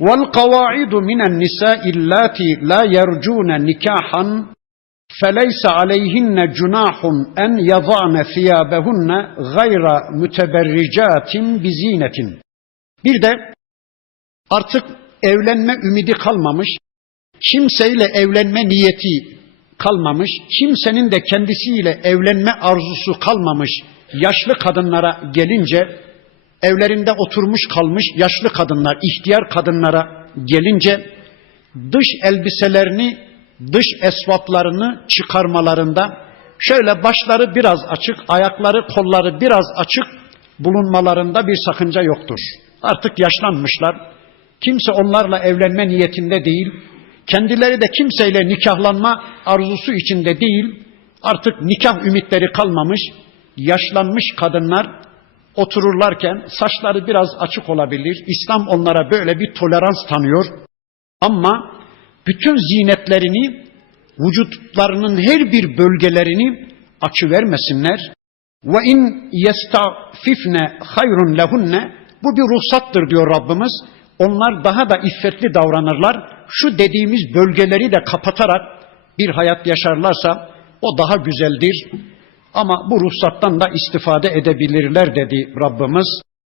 وَالْقَوَاعِدُ مِنَ النِّسَاءِ اللَّاتِي لَا يَرْجُونَ نِكَاحًا فَلَيْسَ عَلَيْهِنَّ جُنَاحٌ أَنْ يَضَعْنَ ثِيَابَهُنَّ غَيْرَ مُتَبَرِّجَاتٍ بِزِينَةٍ Bir de artık evlenme ümidi kalmamış, kimseyle evlenme niyeti kalmamış, kimsenin de kendisiyle evlenme arzusu kalmamış yaşlı kadınlara gelince, evlerinde oturmuş kalmış yaşlı kadınlar, ihtiyar kadınlara gelince dış elbiselerini, dış esvaplarını çıkarmalarında şöyle başları biraz açık, ayakları, kolları biraz açık bulunmalarında bir sakınca yoktur. Artık yaşlanmışlar. Kimse onlarla evlenme niyetinde değil. Kendileri de kimseyle nikahlanma arzusu içinde değil. Artık nikah ümitleri kalmamış. Yaşlanmış kadınlar otururlarken saçları biraz açık olabilir. İslam onlara böyle bir tolerans tanıyor. Ama bütün zinetlerini, vücutlarının her bir bölgelerini açı vermesinler. Ve in yestafifne hayrun lehunne bu bir ruhsattır diyor Rabbimiz. Onlar daha da iffetli davranırlar. Şu dediğimiz bölgeleri de kapatarak bir hayat yaşarlarsa o daha güzeldir. Ama bu ruhsattan da istifade edebilirler dedi Rabbimiz.